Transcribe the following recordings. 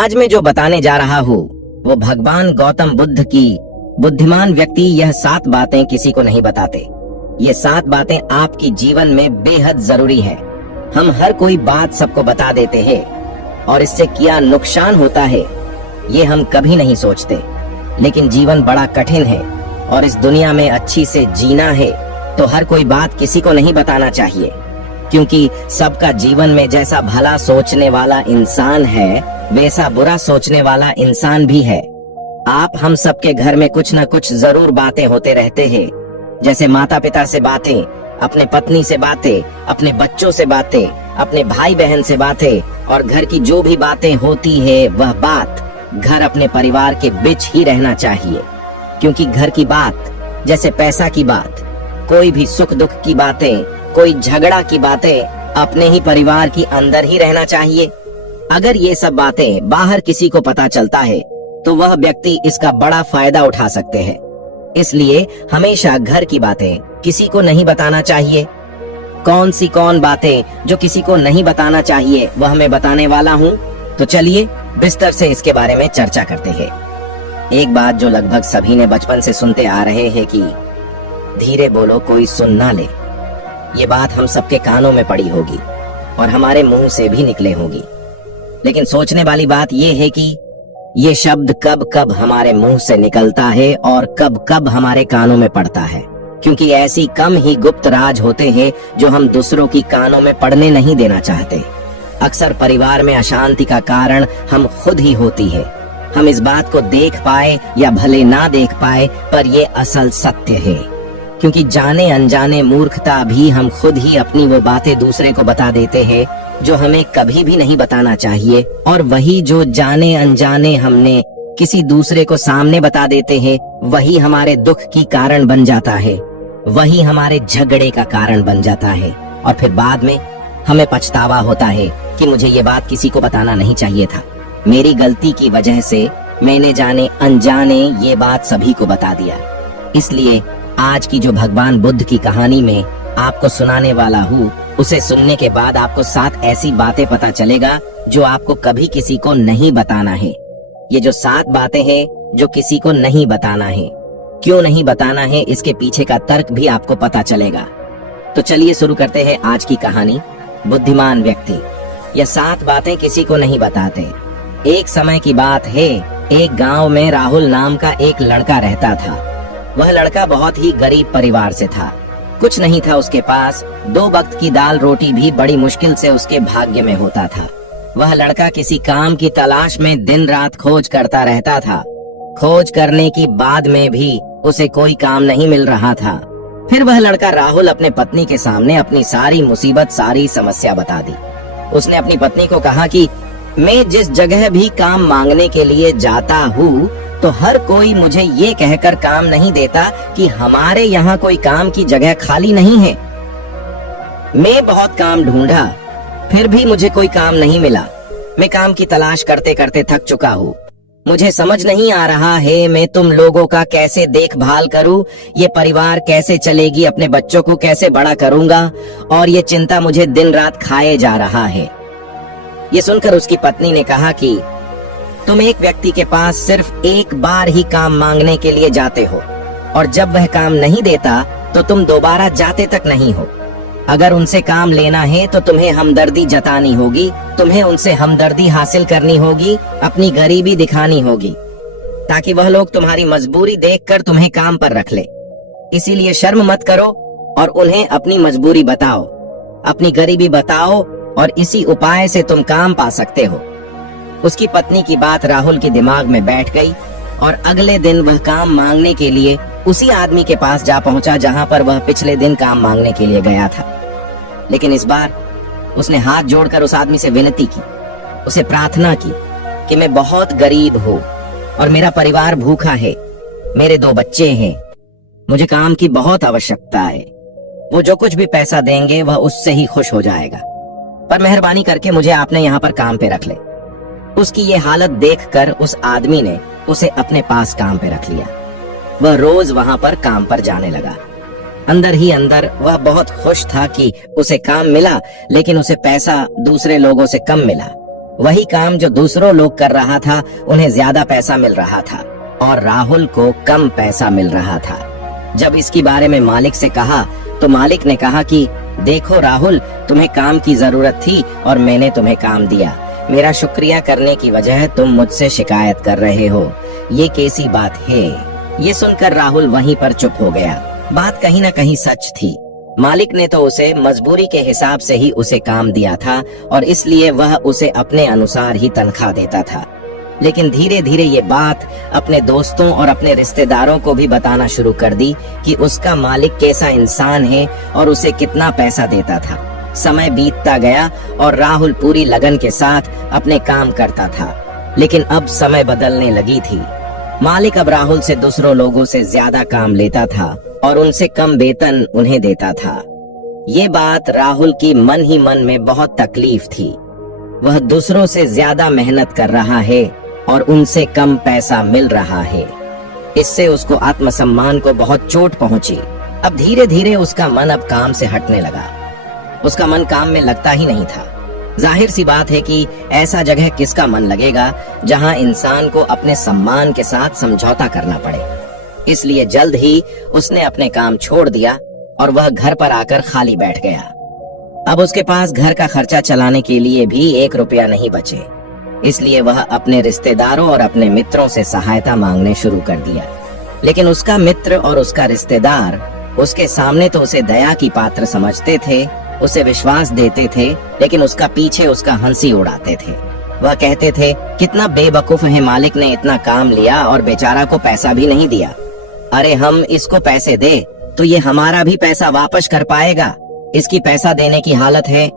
आज मैं जो बताने जा रहा हूँ वो भगवान गौतम बुद्ध की बुद्धिमान व्यक्ति यह 7 बातें किसी को नहीं बताते। ये 7 बातें आपकी जीवन में बेहद जरूरी है। हम हर कोई बात सबको बता देते हैं और इससे क्या नुकसान होता है ये हम कभी नहीं सोचते। लेकिन जीवन बड़ा कठिन है और इस दुनिया में अच्छी से जीना है तो हर कोई बात किसी को नहीं बताना चाहिए, क्योंकि सबका जीवन में जैसा भला सोचने वाला इंसान है वैसा बुरा सोचने वाला इंसान भी है। आप हम सबके घर में कुछ न कुछ जरूर बातें होते रहते हैं, जैसे माता पिता से बातें, अपने पत्नी से बातें, अपने बच्चों से बातें, अपने भाई बहन से बातें, और घर की जो भी बातें होती है वह बात घर अपने परिवार के बीच ही रहना चाहिए। क्योंकि घर की बात जैसे पैसा की बात, कोई भी सुख दुख की बातें, कोई झगड़ा की बातें अपने ही परिवार की अंदर ही रहना चाहिए। अगर ये सब बातें बाहर किसी को पता चलता है तो वह व्यक्ति इसका बड़ा फायदा उठा सकते हैं। इसलिए हमेशा घर की बातें किसी को नहीं बताना चाहिए। कौन बातें जो किसी को नहीं बताना चाहिए वह मैं बताने वाला हूँ। तो चलिए विस्तार से इसके बारे में चर्चा करते हैं। एक बात जो लगभग सभी ने बचपन से सुनते आ रहे हैं कि धीरे बोलो कोई सुन ना ले। ये बात हम सबके कानों में पड़ी होगी और हमारे मुंह से भी निकले होगी। लेकिन सोचने वाली बात यह है कि ये शब्द कब कब हमारे मुंह से निकलता है और कब कब हमारे कानों में पड़ता है, क्योंकि ऐसी कम ही गुप्त राज होते हैं जो हम दूसरों की कानों में पड़ने नहीं देना चाहते। अक्सर परिवार में अशांति का कारण हम खुद ही होती है। हम इस बात को देख पाए या भले ना देख पाए, पर ये असल सत्य है, क्योंकि जाने अनजाने मूर्खता भी हम खुद ही अपनी वो बातें दूसरे को बता देते हैं जो हमें कभी भी नहीं बताना चाहिए, और वही जो जाने अनजाने हमने किसी दूसरे को सामने बता देते हैं वही हमारे दुख की कारण बन जाता है, वही हमारे झगड़े का कारण बन जाता है। और फिर बाद में हमें पछतावा होता है कि मुझे ये बात किसी को बताना नहीं चाहिए था। मेरी गलती की वजह से मैंने जाने अनजाने ये बात सभी को बता दिया। इसलिए आज की जो भगवान बुद्ध की कहानी में आपको सुनाने वाला हूँ, उसे सुनने के बाद आपको 7 ऐसी बातें पता चलेगा जो आपको कभी किसी को नहीं बताना है। ये जो 7 बातें हैं जो किसी को नहीं बताना है, क्यों नहीं बताना है इसके पीछे का तर्क भी आपको पता चलेगा। तो चलिए शुरू करते हैं आज की कहानी, बुद्धिमान व्यक्ति। यह 7 बातें किसी को नहीं बताते। एक समय की बात है, एक गांव में राहुल नाम का एक लड़का रहता था। वह लड़का बहुत ही गरीब परिवार से था। कुछ नहीं था उसके पास, 2 वक्त की दाल रोटी भी बड़ी मुश्किल से उसके भाग्य में होता था। वह लड़का किसी काम की तलाश में दिन रात खोज करता रहता था। खोज करने की बाद में भी उसे कोई काम नहीं मिल रहा था। फिर वह लड़का राहुल अपने पत्नी के सामने अपनी सारी मुसीबत, सारी समस्या बता दी। उसने अपनी पत्नी को कहा कि मैं जिस जगह भी काम मांगने के लिए जाता हूँ तो हर कोई मुझे ये कहकर काम नहीं देता कि हमारे यहाँ कोई काम की जगह खाली नहीं है। मैं बहुत काम ढूंढा, फिर भी मुझे कोई काम नहीं मिला। मैं काम की तलाश करते करते थक चुका हूँ। मुझे समझ नहीं आ रहा है मैं तुम लोगों का कैसे देखभाल करूँ, ये परिवार कैसे चलेगी, अपने बच्चों को कैसे बड़ा करूँगा, और ये चिंता मुझे दिन रात खाए जा रहा है। ये सुनकर उसकी पत्नी ने कहा कि तुम एक व्यक्ति के पास सिर्फ एक बार ही काम मांगने के लिए जाते हो, और जब वह काम नहीं देता तो तुम दोबारा जाते तक नहीं हो। अगर उनसे काम लेना है तो तुम्हें हमदर्दी जतानी होगी, तुम्हें उनसे हमदर्दी हासिल करनी होगी, अपनी गरीबी दिखानी होगी, ताकि वह लोग तुम्हारी मजबूरी देखकर तुम्हें काम पर रख ले। इसीलिए शर्म मत करो और उन्हें अपनी मजबूरी बताओ, अपनी गरीबी बताओ, और इसी उपाय से तुम काम पा सकते हो। उसकी पत्नी की बात राहुल के दिमाग में बैठ गई और अगले दिन वह काम मांगने के लिए उसी आदमी के पास जा पहुंचा जहां पर वह पिछले दिन काम मांगने के लिए गया था। लेकिन इस बार उसने हाथ जोड़कर उस आदमी से विनती की, उसे प्रार्थना की कि मैं बहुत गरीब हूँ और मेरा परिवार भूखा है, मेरे 2 बच्चे हैं, मुझे काम की बहुत आवश्यकता है। वो जो कुछ भी पैसा देंगे वह उससे ही खुश हो जाएगा, पर मेहरबानी करके मुझे आपने यहाँ पर काम पे रख ले। उसकी ये हालत देखकर उस आदमी ने उसे अपने पास काम पे रख लिया। वह रोज वहां पर काम पर जाने लगा। अंदर ही अंदर वह बहुत खुश था कि उसे काम मिला, लेकिन उसे पैसा दूसरे लोगों से कम मिला। वही काम जो दूसरों लोग कर रहा था उन्हें ज्यादा पैसा मिल रहा था और राहुल को कम पैसा मिल रहा था। जब इसकी बारे में मालिक से कहा तो मालिक ने कहा कि देखो राहुल, तुम्हें काम की जरूरत थी और मैंने तुम्हें काम दिया। मेरा शुक्रिया करने की वजह तुम मुझसे शिकायत कर रहे हो, ये कैसी बात है। ये सुनकर राहुल वहीं पर चुप हो गया। बात कहीं न कहीं सच थी। मालिक ने तो उसे मजबूरी के हिसाब से ही उसे काम दिया था और इसलिए वह उसे अपने अनुसार ही तनख्वाह देता था। लेकिन धीरे धीरे ये बात अपने दोस्तों और अपने रिश्तेदारों को भी बताना शुरू कर दी कि उसका मालिक कैसा इंसान है और उसे कितना पैसा देता था। समय बीतता गया और राहुल पूरी लगन के साथ अपने काम करता था। लेकिन अब समय बदलने लगी थी। मालिक अब राहुल से दूसरों लोगों से ज्यादा काम लेता था और उनसे कम वेतन उन्हें देता था। ये बात राहुल की मन ही मन में बहुत तकलीफ थी। वह दूसरों से ज्यादा मेहनत कर रहा है और उनसे कम पैसा मिल रहा है। इससे उसको आत्मसम्मान को बहुत चोट पहुंची। अब धीरे धीरे उसका मन अब काम से हटने लगा। उसका मन काम में लगता ही नहीं था। जाहिर सी बात है कि ऐसा जगह किसका मन लगेगा जहां इंसान को अपने सम्मान के साथ समझौता करना पड़े। इसलिए जल्द ही उसने अपने काम छोड़ दिया और वह घर पर आकर खाली बैठ गया। अब उसके पास घर का खर्चा चलाने के लिए भी 1 रुपया नहीं बचे। इसलिए वह अपने रिश्तेदारों और अपने मित्रों से सहायता मांगने शुरू कर दिया। लेकिन उसका मित्र और उसका रिश्तेदार उसके सामने तो उसे दया की पात्र समझते थे, उसे विश्वास देते थे, लेकिन उसका पीछे उसका हंसी उड़ाते थे। वह कहते थे, कितना बेवकूफ है, मालिक ने इतना काम लिया और बेचारा को पैसा भी नहीं दिया। अरे हम इसको पैसे दे तो ये हमारा भी पैसा वापस कर पाएगा। इसकी पैसा देने की हालत है,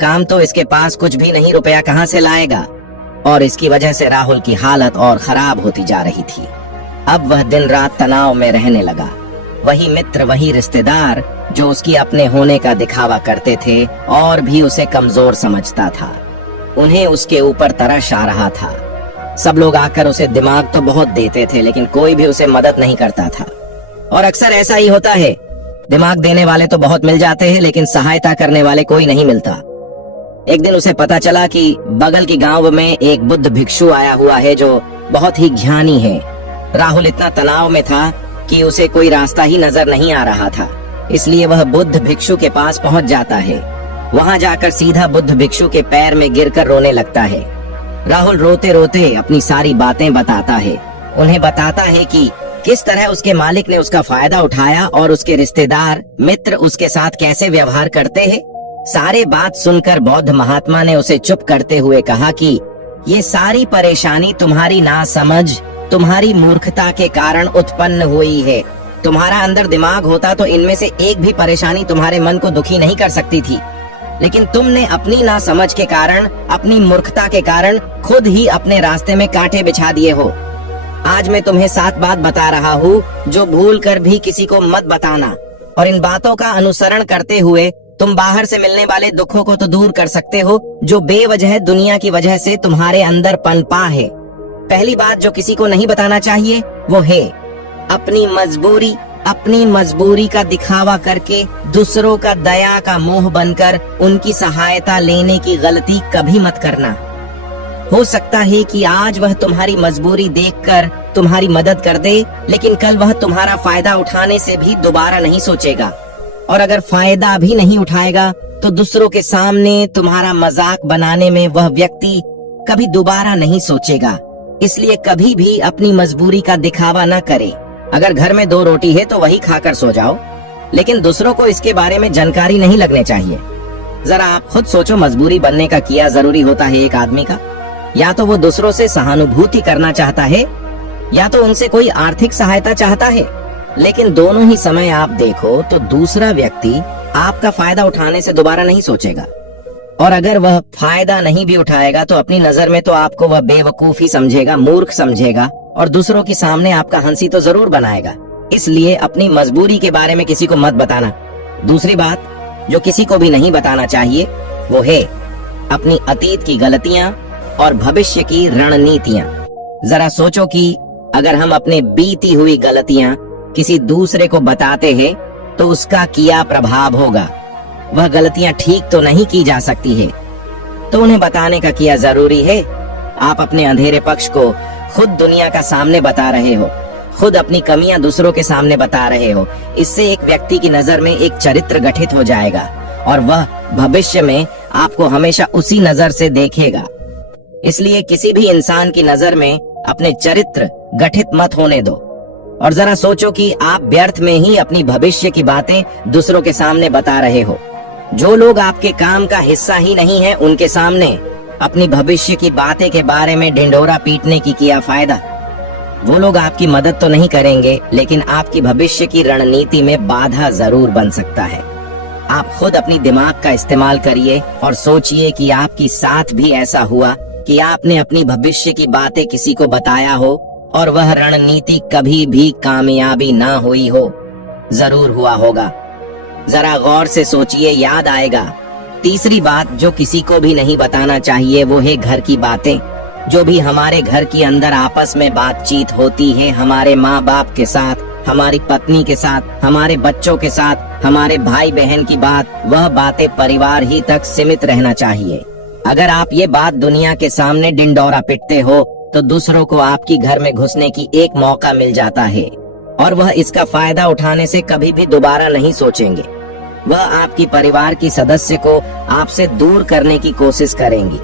काम तो इसके पास कुछ भी नहीं, रुपया कहाँ से लाएगा। और इसकी वजह से राहुल की हालत और खराब होती जा रही थी। अब वह दिन रात तनाव में रहने लगा। वही मित्र, वही रिश्तेदार जो उसकी अपने होने का दिखावा करते थे और भी उसे कमजोर समझता था, उन्हें उसके ऊपर तरस आ रहा था। सब लोग आकर उसे दिमाग तो बहुत देते थे, लेकिन कोई भी उसे मदद नहीं करता था। और अक्सर ऐसा ही होता है, दिमाग देने वाले तो बहुत मिल जाते हैं, लेकिन सहायता करने वाले कोई नहीं मिलता। एक दिन उसे पता चला कि बगल के गांव में एक बुद्ध भिक्षु आया हुआ है जो बहुत ही ज्ञानी है। राहुल इतना तनाव में था कि उसे कोई रास्ता ही नजर नहीं आ रहा था। इसलिए वह बुद्ध भिक्षु के पास पहुंच जाता है। वहां जाकर सीधा बुद्ध भिक्षु के पैर में गिरकर रोने लगता है। राहुल रोते रोते अपनी सारी बातें बताता है। उन्हें बताता है कि किस तरह उसके मालिक ने उसका फायदा उठाया और उसके रिश्तेदार मित्र उसके साथ कैसे व्यवहार करते हैं। सारे बात सुनकर बौद्ध महात्मा ने उसे चुप करते हुए कहा कि ये सारी परेशानी तुम्हारी नासमझ, तुम्हारी मूर्खता के कारण उत्पन्न हुई है। तुम्हारा अंदर दिमाग होता तो इनमें से एक भी परेशानी तुम्हारे मन को दुखी नहीं कर सकती थी, लेकिन तुमने अपनी नासमझ के कारण, अपनी मूर्खता के कारण खुद ही अपने रास्ते में कांटे बिछा दिए हो। आज मैं तुम्हें 7 बात बता रहा हूँ जो भूल कर भी किसी को मत बताना, और इन बातों का अनुसरण करते हुए तुम बाहर से मिलने वाले दुखों को तो दूर कर सकते हो जो बेवजह दुनिया की वजह से तुम्हारे अंदर पनपा है। पहली बात जो किसी को नहीं बताना चाहिए वो है अपनी मजबूरी का दिखावा करके दूसरों का दया का मोह बनकर उनकी सहायता लेने की गलती कभी मत करना। हो सकता है कि आज वह तुम्हारी मजबूरी देखकर तुम्हारी मदद कर दे, लेकिन कल वह तुम्हारा फायदा उठाने से भी दोबारा नहीं सोचेगा, और अगर फायदा भी नहीं उठाएगा तो दूसरों के सामने तुम्हारा मजाक बनाने में वह व्यक्ति कभी दोबारा नहीं सोचेगा। इसलिए कभी भी अपनी मजबूरी का दिखावा न करे। अगर घर में 2 रोटी है तो वही खाकर सो जाओ, लेकिन दूसरों को इसके बारे में जानकारी नहीं लगने चाहिए। जरा आप खुद सोचो, मजबूरी बनने का क्या जरूरी होता है एक आदमी का? या तो वो दूसरों से सहानुभूति करना चाहता है या तो उनसे कोई आर्थिक सहायता चाहता है, लेकिन दोनों ही समय आप देखो तो दूसरा व्यक्ति आपका फायदा उठाने से दोबारा नहीं सोचेगा, और अगर वह फायदा नहीं भी उठाएगा तो अपनी नजर में तो आपको वह बेवकूफ ही समझेगा, मूर्ख समझेगा, और दूसरों के सामने आपका हंसी तो जरूर बनाएगा। इसलिए अपनी मजबूरी के बारे में किसी को मत बताना। दूसरी बात जो किसी को भी नहीं बताना चाहिए वो है अपनी अतीत की गलतियां और भविष्य की रणनीतियां। जरा सोचो कि अगर हम अपने बीती हुई गलतियां किसी दूसरे को बताते हैं तो उसका क्या प्रभाव होगा। वह गलतियां ठीक तो नहीं की जा सकती है, तो उन्हें बताने का क्या जरूरी है। आप अपने अंधेरे पक्ष को खुद दुनिया का सामने बता रहे हो, खुद अपनी कमियां दूसरों के सामने बता रहे हो। इससे एक व्यक्ति की नजर में एक चरित्र गठित हो जाएगा और वह भविष्य में आपको हमेशा उसी नजर से देखेगा। इसलिए किसी भी इंसान की नजर में अपने चरित्र गठित मत होने दो और जरा सोचो कि आप व्यर्थ में ही अपनी भविष्य की बातें दूसरों के सामने बता रहे हो। जो लोग आपके काम का हिस्सा ही नहीं है, उनके सामने अपनी भविष्य की बातें के बारे में ढिंढोरा पीटने की क्या फायदा। वो लोग आपकी मदद तो नहीं करेंगे, लेकिन आपकी भविष्य की रणनीति में बाधा जरूर बन सकता है। आप खुद अपनी दिमाग का इस्तेमाल करिए और सोचिए कि आपके साथ भी ऐसा हुआ कि आपने अपनी भविष्य की बातें किसी को बताया हो और वह रणनीति कभी भी कामयाबी ना हुई हो। जरूर हुआ होगा। जरा गौर से सोचिए, याद आएगा। तीसरी बात जो किसी को भी नहीं बताना चाहिए वो है घर की बातें। जो भी हमारे घर के अंदर आपस में बातचीत होती है, हमारे माँ बाप के साथ, हमारी पत्नी के साथ, हमारे बच्चों के साथ, हमारे भाई बहन की बात, वह बातें परिवार ही तक सीमित रहना चाहिए। अगर आप ये बात दुनिया के सामने डिंडोरा पिटते हो तो दूसरों को आपकी घर में घुसने की एक मौका मिल जाता है और वह इसका फायदा उठाने से कभी भी दोबारा नहीं सोचेंगे। वह आपकी परिवार की सदस्य को आपसे दूर करने की कोशिश करेंगी।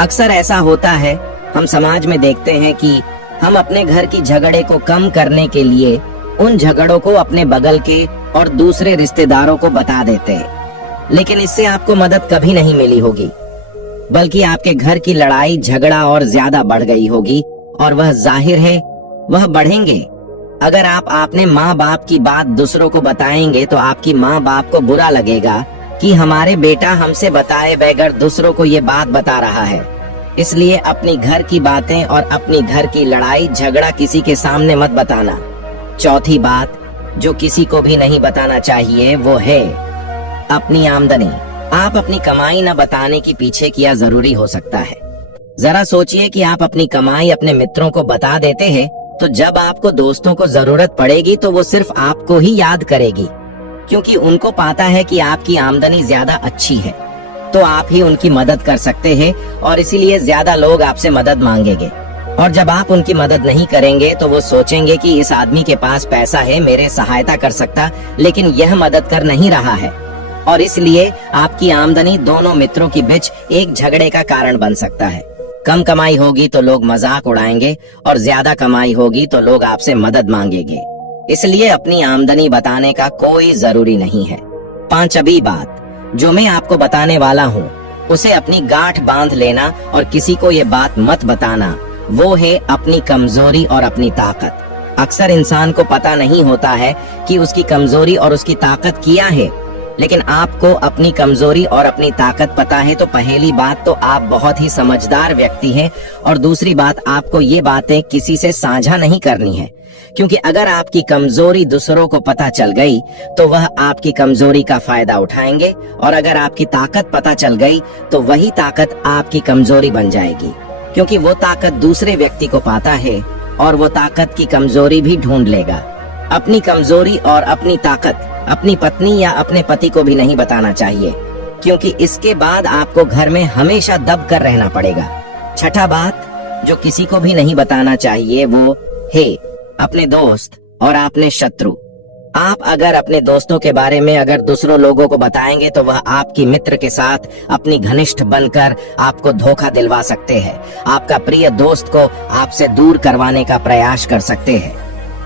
अक्सर ऐसा होता है, हम समाज में देखते हैं कि हम अपने घर की झगड़े को कम करने के लिए उन झगड़ों को अपने बगल के और दूसरे रिश्तेदारों को बता देते हैं, लेकिन इससे आपको मदद कभी नहीं मिली होगी, बल्कि आपके घर की लड़ाई झगड़ा और ज्यादा बढ़ गई होगी और वह जाहिर है वह बढ़ेंगे। अगर आप अपने माँ बाप की बात दूसरों को बताएंगे तो आपकी माँ बाप को बुरा लगेगा कि हमारे बेटा हमसे बताए बगैर दूसरों को ये बात बता रहा है। इसलिए अपनी घर की बातें और अपनी घर की लड़ाई झगड़ा किसी के सामने मत बताना। चौथी बात जो किसी को भी नहीं बताना चाहिए वो है अपनी आमदनी। आप अपनी कमाई न बताने के पीछे क्या जरूरी हो सकता है। जरा सोचिए कि आप अपनी कमाई अपने मित्रों को बता देते हैं तो जब आपको दोस्तों को जरूरत पड़ेगी तो वो सिर्फ आपको ही याद करेगी, क्योंकि उनको पता है कि आपकी आमदनी ज्यादा अच्छी है तो आप ही उनकी मदद कर सकते हैं और इसीलिए ज्यादा लोग आपसे मदद मांगेंगे। और जब आप उनकी मदद नहीं करेंगे तो वो सोचेंगे कि इस आदमी के पास पैसा है, मेरे सहायता कर सकता, लेकिन यह मदद कर नहीं रहा है, और इसलिए आपकी आमदनी दोनों मित्रों के बीच एक झगड़े का कारण बन सकता है। कम कमाई होगी तो लोग मजाक उड़ाएंगे और ज्यादा कमाई होगी तो लोग आपसे मदद मांगेंगे। इसलिए अपनी आमदनी बताने का कोई जरूरी नहीं है। पांचवी बात जो मैं आपको बताने वाला हूँ उसे अपनी गांठ बांध लेना और किसी को ये बात मत बताना, वो है अपनी कमजोरी और अपनी ताकत। अक्सर इंसान को पता नहीं होता है कि उसकी कमजोरी और उसकी ताकत क्या है, लेकिन आपको अपनी कमजोरी और अपनी ताकत पता है तो पहली बात तो आप बहुत ही समझदार व्यक्ति हैं और दूसरी बात आपको ये बातें किसी से साझा नहीं करनी है, क्योंकि अगर आपकी कमजोरी दूसरों को पता चल गई तो वह आपकी कमजोरी का फायदा उठाएंगे और अगर आपकी ताकत पता चल गई तो वही ताकत आपकी कमजोरी बन जाएगी, क्योंकि वो ताकत दूसरे व्यक्ति को पता है और वो ताकत की कमजोरी भी ढूंढ लेगा। अपनी कमजोरी और अपनी ताकत अपनी पत्नी या अपने पति को भी नहीं बताना चाहिए, क्योंकि इसके बाद आपको घर में हमेशा दब कर रहना पड़ेगा। छठा बात जो किसी को भी नहीं बताना चाहिए वो है अपने दोस्त और अपने शत्रु। आप अगर अपने दोस्तों के बारे में अगर दूसरों लोगों को बताएंगे तो वह आपकी मित्र के साथ अपनी घनिष्ठ बनकर आपको धोखा दिलवा सकते हैं, आपका प्रिय दोस्त को आपसे दूर करवाने का प्रयास कर सकते हैं।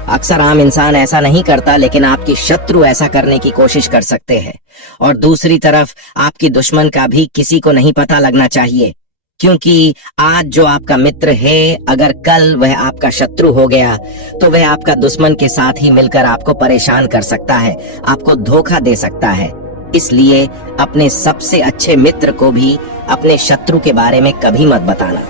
अक्सर आम इंसान ऐसा नहीं करता, लेकिन आपकी शत्रु ऐसा करने की कोशिश कर सकते हैं। और दूसरी तरफ आपकी दुश्मन का भी किसी को नहीं पता लगना चाहिए, क्योंकि आज जो आपका मित्र है अगर कल वह आपका शत्रु हो गया तो वह आपका दुश्मन के साथ ही मिलकर आपको परेशान कर सकता है, आपको धोखा दे सकता है। इसलिए अपने सबसे अच्छे मित्र को भी अपने शत्रु के बारे में कभी मत बताना।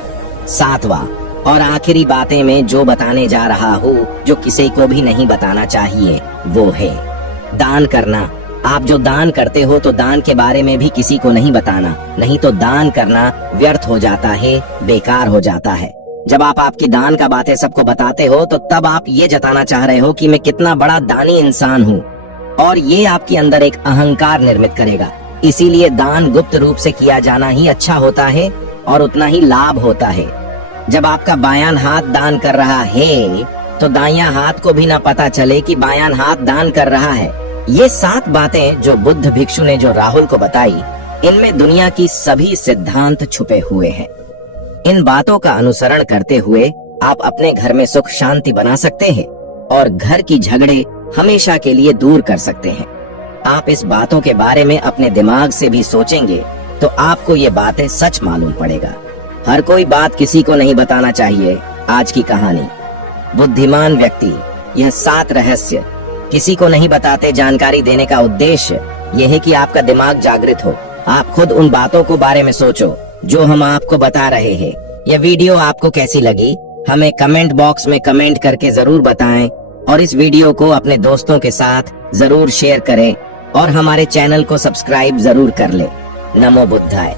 सातवां और आखिरी बातें में जो बताने जा रहा हूँ जो किसी को भी नहीं बताना चाहिए वो है दान करना। आप जो दान करते हो तो दान के बारे में भी किसी को नहीं बताना, नहीं तो दान करना व्यर्थ हो जाता है, बेकार हो जाता है। जब आप आपकी दान का बातें सबको बताते हो तो तब आप ये जताना चाह रहे हो कि मैं कितना बड़ा दानी इंसान हूँ, और ये आपके अंदर एक अहंकार निर्मित करेगा। इसीलिए दान गुप्त रूप से किया जाना ही अच्छा होता है और उतना ही लाभ होता है। जब आपका बायां हाथ दान कर रहा है तो दायां हाथ को भी ना पता चले कि बायां हाथ दान कर रहा है। ये 7 बातें जो बुद्ध भिक्षु ने जो राहुल को बताई, इनमें दुनिया की सभी सिद्धांत छुपे हुए हैं। इन बातों का अनुसरण करते हुए आप अपने घर में सुख शांति बना सकते हैं और घर की झगड़े हमेशा के लिए दूर कर सकते हैं। आप इस बातों के बारे में अपने दिमाग से भी सोचेंगे तो आपको ये बातें सच मालूम पड़ेगा। हर कोई बात किसी को नहीं बताना चाहिए। आज की कहानी, बुद्धिमान व्यक्ति यह 7 रहस्य किसी को नहीं बताते। जानकारी देने का उद्देश्य यह है कि आपका दिमाग जागृत हो। आप खुद उन बातों को बारे में सोचो जो हम आपको बता रहे हैं। यह वीडियो आपको कैसी लगी हमें कमेंट बॉक्स में कमेंट करके जरूर बताएं और इस वीडियो को अपने दोस्तों के साथ जरूर शेयर करें और हमारे चैनल को सब्सक्राइब जरूर कर लें। नमो बुद्धाय।